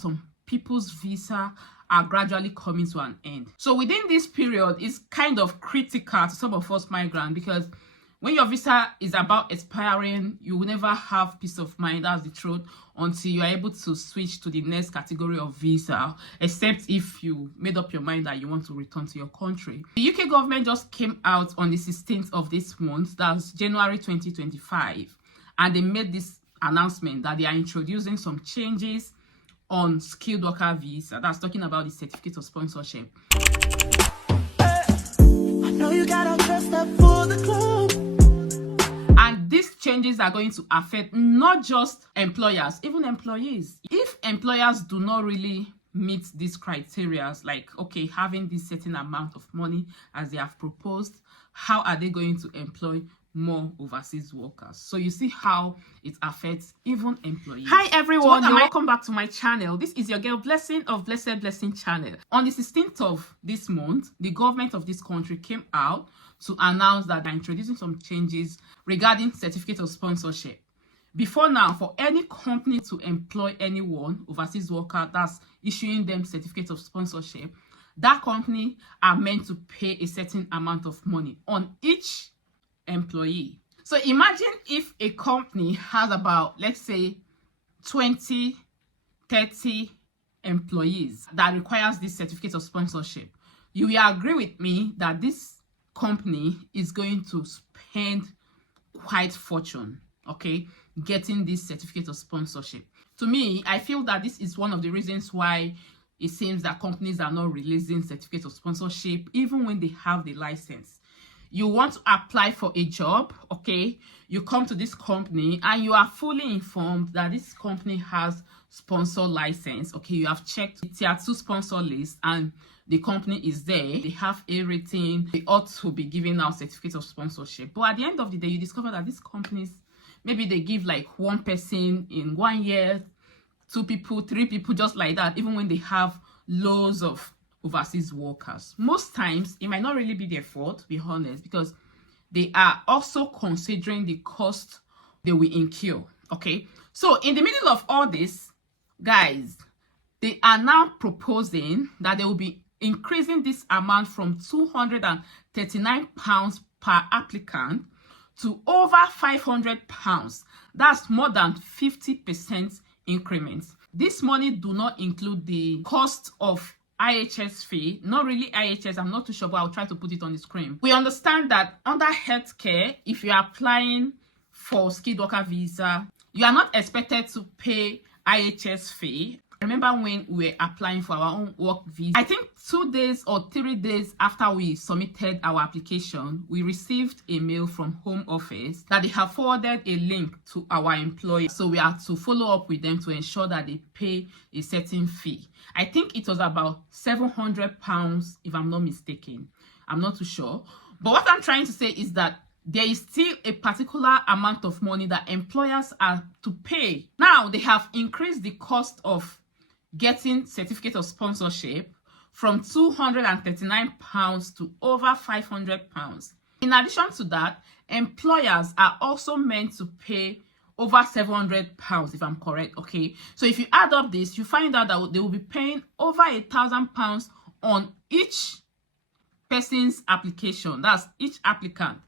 some people's visa are gradually coming to an end. So within this period, it's kind of critical to some of us migrants, because when your visa is about expiring, you will never have peace of mind, that's the truth, until you are able to switch to the next category of visa, except if you made up your mind that you want to return to your country. The UK government just came out on the 16th of this month, that's January 2025, and they made this announcement that they are introducing some changes on skilled worker visa. That's talking about the certificate of sponsorship. I know you gotta dress up for the club. And these changes are going to affect not just employers, even employees. If employers do not really meet these criteria, like, okay, having this certain amount of money as they have proposed, how are they going to employ more overseas workers? So you see how it affects even employees. Hi everyone, welcome back to my channel. This is your girl Blessing of Blessed Blessing channel. On the 16th of this month, the government of this country came out to announce that they're introducing some changes regarding certificate of sponsorship. Before now, for any company to employ anyone, overseas worker, that's issuing them certificate of sponsorship, that company are meant to pay a certain amount of money on each employee. So imagine if a company has about, let's say, 20, 30 employees that requires this certificate of sponsorship. You will agree with me that this company is going to spend quite fortune, okay, getting this certificate of sponsorship. To me, I feel that this is one of the reasons why it seems that companies are not releasing certificates of sponsorship even when they have the license. You want to apply for a job, okay, you come to this company and you are fully informed that this company has sponsor license, okay, you have checked the tier 2 sponsor list and the company is there, they have a rating, they ought to be giving out certificates of sponsorship. But at the end of the day, you discover that these companies, maybe they give like one person in 1 year, 2 people, 3 people, just like that, even when they have loads of overseas workers. Most times, it might not really be their fault, to be honest, because they are also considering the cost they will incur, okay? So in the middle of all this, guys, they are now proposing that they will be increasing this amount from £239 per applicant to over £500. That's more than 50% increments. This money do not include the cost of IHS fee, not really IHS, I'm not too sure, but I'll try to put it on the screen. We understand that under healthcare, if you are applying for skilled worker visa, you are not expected to pay IHS fee. Remember when we were applying for our own work visa, I think 2 days or 3 days after we submitted our application, we received a mail from Home Office that they have forwarded a link to our employer. So we have to follow up with them to ensure that they pay a certain fee. I think it was about £700 if I'm not mistaken. I'm not too sure. But what I'm trying to say is that there is still a particular amount of money that employers are to pay. Now they have increased the cost of getting certificate of sponsorship from £239 to over £500. In addition to that, employers are also meant to pay over £700, if I'm correct, okay? So if you add up this, you find out that they will be paying over £1,000 on each person's application. That's each applicant.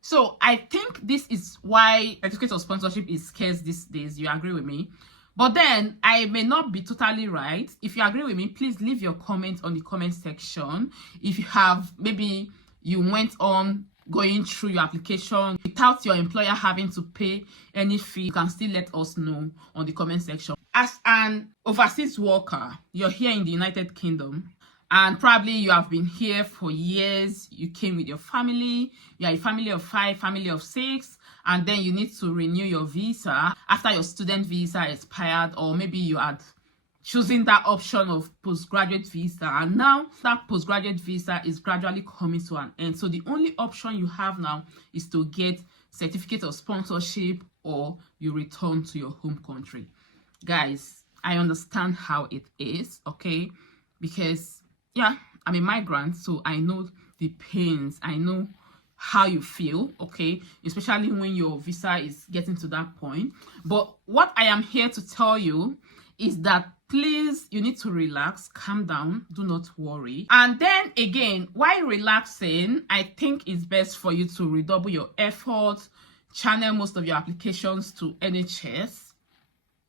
So I think this is why certificate of sponsorship is scarce these days. You agree with me? But then I may not be totally right. If you agree with me, please leave your comment on the comment section. If you have, maybe you went on going through your application without your employer having to pay any fee, you can still let us know on the comment section. As an overseas worker, you're here in the United Kingdom, and probably you have been here for years. You came with your family, you are a family of 5, family of 6, and then you need to renew your visa after your student visa expired, or maybe you had choosing that option of postgraduate visa, and now that postgraduate visa is gradually coming to an end. So the only option you have now is to get certificate of sponsorship, or you return to your home country. Guys, I understand how it is, okay? Because yeah, I'm a migrant, so I know the pains, I know how you feel, okay, especially when your visa is getting to that point. But what I am here to tell you is that please, you need to relax, calm down, do not worry. And then again, while relaxing, I think it's best for you to redouble your efforts, channel most of your applications to NHS.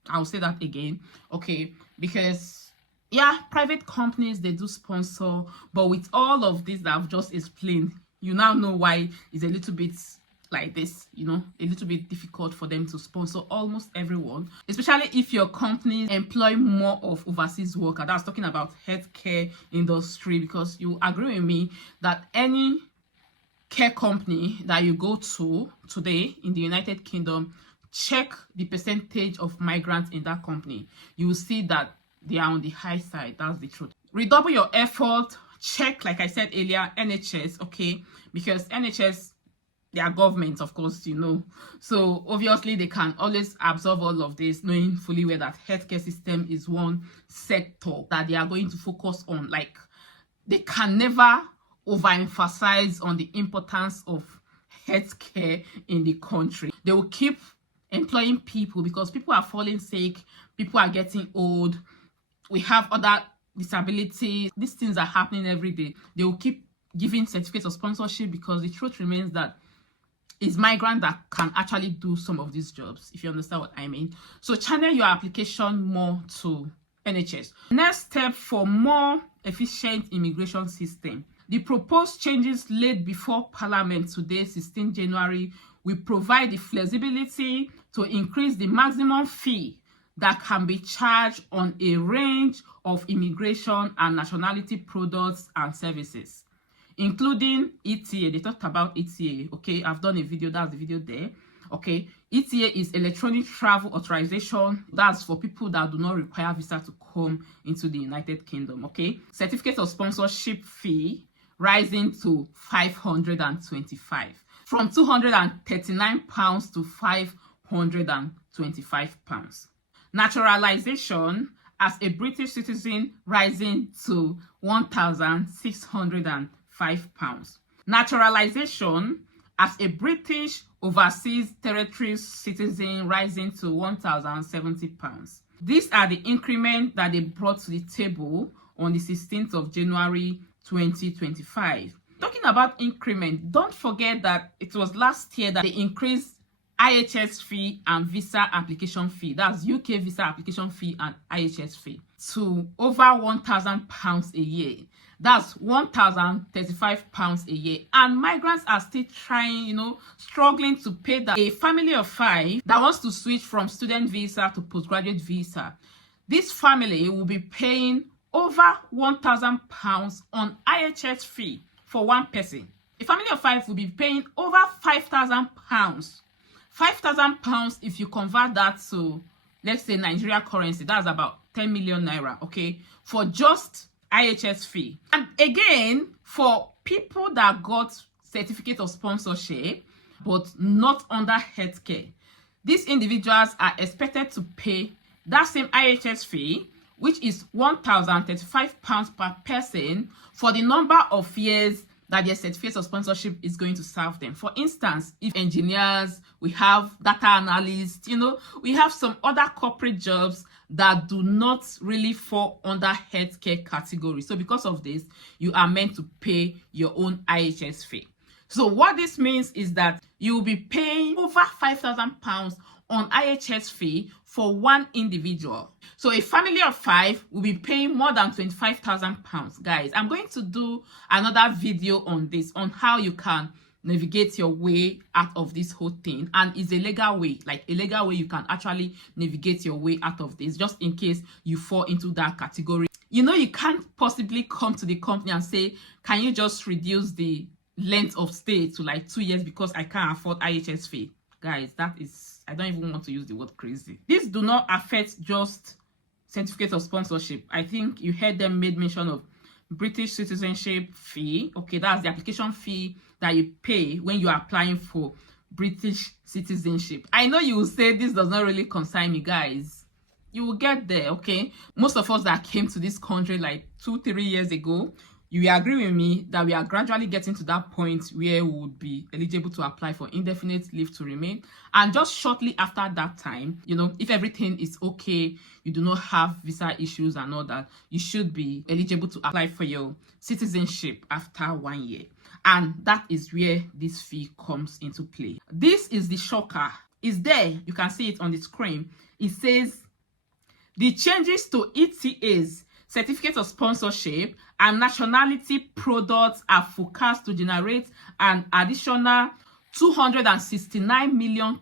I'll say that again, okay? Because yeah, private companies, they do sponsor, but with all of this that I've just explained, you now know why it's a little bit like this, you know, a little bit difficult for them to sponsor almost everyone, especially if your company employ more of overseas workers. That's talking about healthcare industry, because you agree with me that any care company that you go to today in the United Kingdom, check the percentage of migrants in that company. You will see that they are on the high side. That's the truth. Redouble your effort. Check, like I said earlier, NHS, okay? Because NHS, they are government, of course, you know. So obviously they can always absorb all of this, knowing fully well that healthcare system is one sector that they are going to focus on. Like, they can never overemphasize on the importance of healthcare in the country. They will keep employing people because people are falling sick, people are getting old, we have other disabilities. These things are happening every day. They will keep giving certificates of sponsorship because the truth remains that it's migrants that can actually do some of these jobs, if you understand what I mean. So channel your application more to NHS. Next step for more efficient immigration system. The proposed changes laid before Parliament today, 16 January, will provide the flexibility to increase the maximum fee that can be charged on a range of immigration and nationality products and services, including ETA. They talked about ETA, okay? I've done a video, that's the video there, okay? ETA is electronic travel authorization. That's for people that do not require visa to come into the United Kingdom, okay? Certificate of sponsorship fee rising to 525, from £239 to £525. Naturalization as a British citizen rising to £1,605. Naturalization as a British overseas territory citizen rising to £1,070. These are the increments that they brought to the table on the 16th of January 2025. Talking about increment, don't forget that it was last year that they increased IHS fee and visa application fee, that's UK visa application fee and IHS fee, to over £1,000 a year. That's £1,035 a year. And migrants are still trying, you know, struggling to pay that. A family of 5 that wants to switch from student visa to postgraduate visa, this family will be paying over £1,000 on IHS fee for one person. A family of 5 will be paying over £5,000. £5,000, if you convert that to, let's say, Nigeria currency, that's about 10 million naira, okay, for just IHS fee. And again, for people that got certificate of sponsorship but not under healthcare, these individuals are expected to pay that same IHS fee, which is £1,035 per person, for the number of years that their certificate of sponsorship is going to serve them. For instance, if engineers, we have data analysts, you know, we have some other corporate jobs that do not really fall under healthcare category. So because of this, you are meant to pay your own IHS fee. So what this means is that you will be paying over £5,000 on IHS fee for one individual. So a family of 5 will be paying more than £25,000. Guys, I'm going to do another video on this, on how you can navigate your way out of this whole thing. And it's a legal way, like a legal way you can actually navigate your way out of this, just in case you fall into that category. You know, you can't possibly come to the company and say, can you just reduce the length of stay to like 2 years because I can't afford IHS fee. Guys, that is, I don't even want to use the word crazy. This do not affect just certificate of sponsorship. I think you heard them made mention of British Citizenship fee. Okay, that's the application fee that you pay when you are applying for British citizenship. I know you will say this does not really concern me, guys. You will get there, okay? Most of us that came to this country like 2-3 years ago, you will agree with me that we are gradually getting to that point where we would be eligible to apply for indefinite leave to remain. And just shortly after that time, you know, if everything is okay, you do not have visa issues and all that, you should be eligible to apply for your citizenship after 1 year. And that is where this fee comes into play. This is the shocker. It's there. You can see it on the screen. It says the changes to ETAs, certificate of sponsorship, and nationality products are forecast to generate an additional £269 million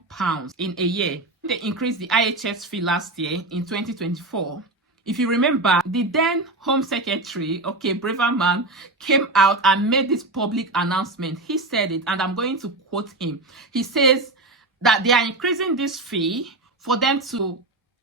in a year. They increased the IHS fee last year in 2024. If you remember, the then Home Secretary, okay, braver man, came out and made this public announcement. He said it, and I'm going to quote him. He says that they are increasing this fee for them to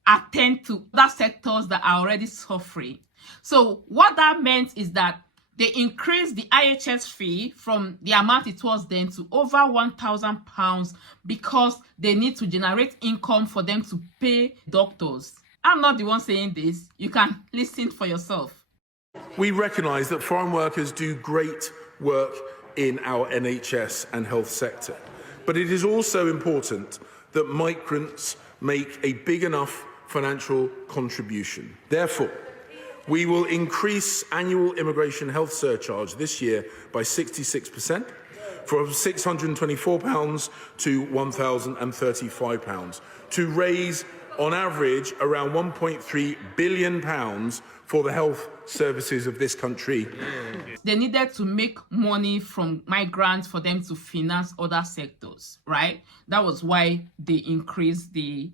attend to other sectors that are already suffering. So what that meant is that they increased the IHS fee from the amount it was then to over £1,000 because they need to generate income for them to pay doctors. I'm not the one saying this. You can listen for yourself. We recognise that foreign workers do great work in our NHS and health sector, but it is also important that migrants make a big enough financial contribution. Therefore, we will increase annual immigration health surcharge this year by 66%, from £624 to £1,035, to raise on average around £1.3 billion for the health services of this country. They needed to make money from migrants for them to finance other sectors, right? That was why they increased the,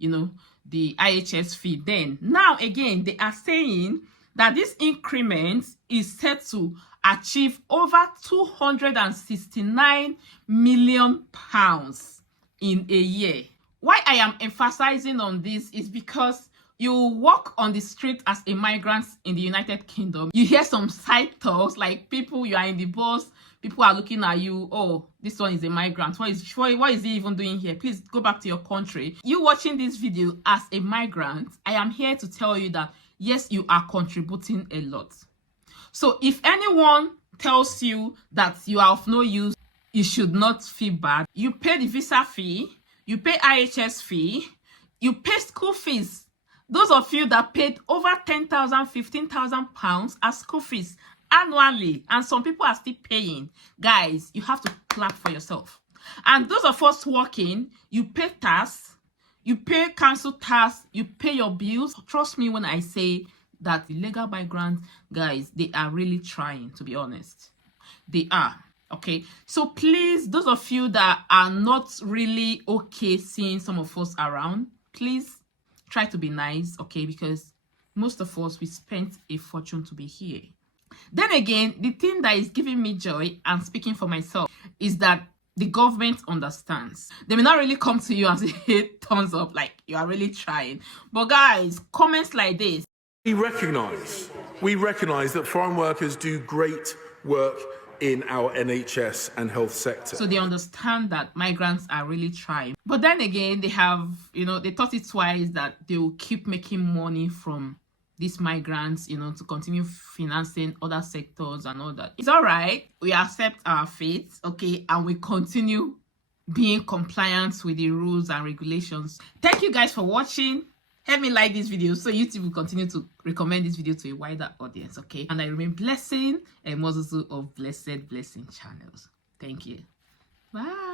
the IHS fee then. Now, again, they are saying that this increment is set to achieve over £269 million in a year. Why I am emphasizing on this is because you walk on the street as a migrant in the United Kingdom. You hear some side talks, like people, you are in the bus, people are looking at you, oh, this one is a migrant. What is he even doing here? Please go back to your country. You watching this video as a migrant, I am here to tell you that, yes, you are contributing a lot. So if anyone tells you that you are of no use, you should not feel bad. You pay the visa fee, you pay IHS fee, you pay school fees. Those of you that paid over £10,000, £15,000 as school fees annually, and some people are still paying, guys, you have to clap for yourself. And those of us working, you pay tax, you pay council tax, you pay your bills. Trust me when I say that the legal migrants, guys, they are really trying, to be honest. They are. Okay, so please, those of you that are not really okay seeing some of us around, please try to be nice, okay, because most of us, we spent a fortune to be here. Then again, the thing that is giving me joy, and speaking for myself, is that the government understands. They may not really come to you and say, hey, thumbs up, like you are really trying. But guys, comments like this. We recognise that foreign workers do great work in our NHS and health sector. So they understand that migrants are really trying. But then again, they have, they thought it twice that they will keep making money from these migrants, to continue financing other sectors and all that. It's all right. We accept our fate, okay, and we continue being compliant with the rules and regulations. Thank you guys for watching. Help me like this video so YouTube will continue to recommend this video to a wider audience, okay? And I remain blessing and Mozuzu of Blessed Blessing channels. Thank you. Bye.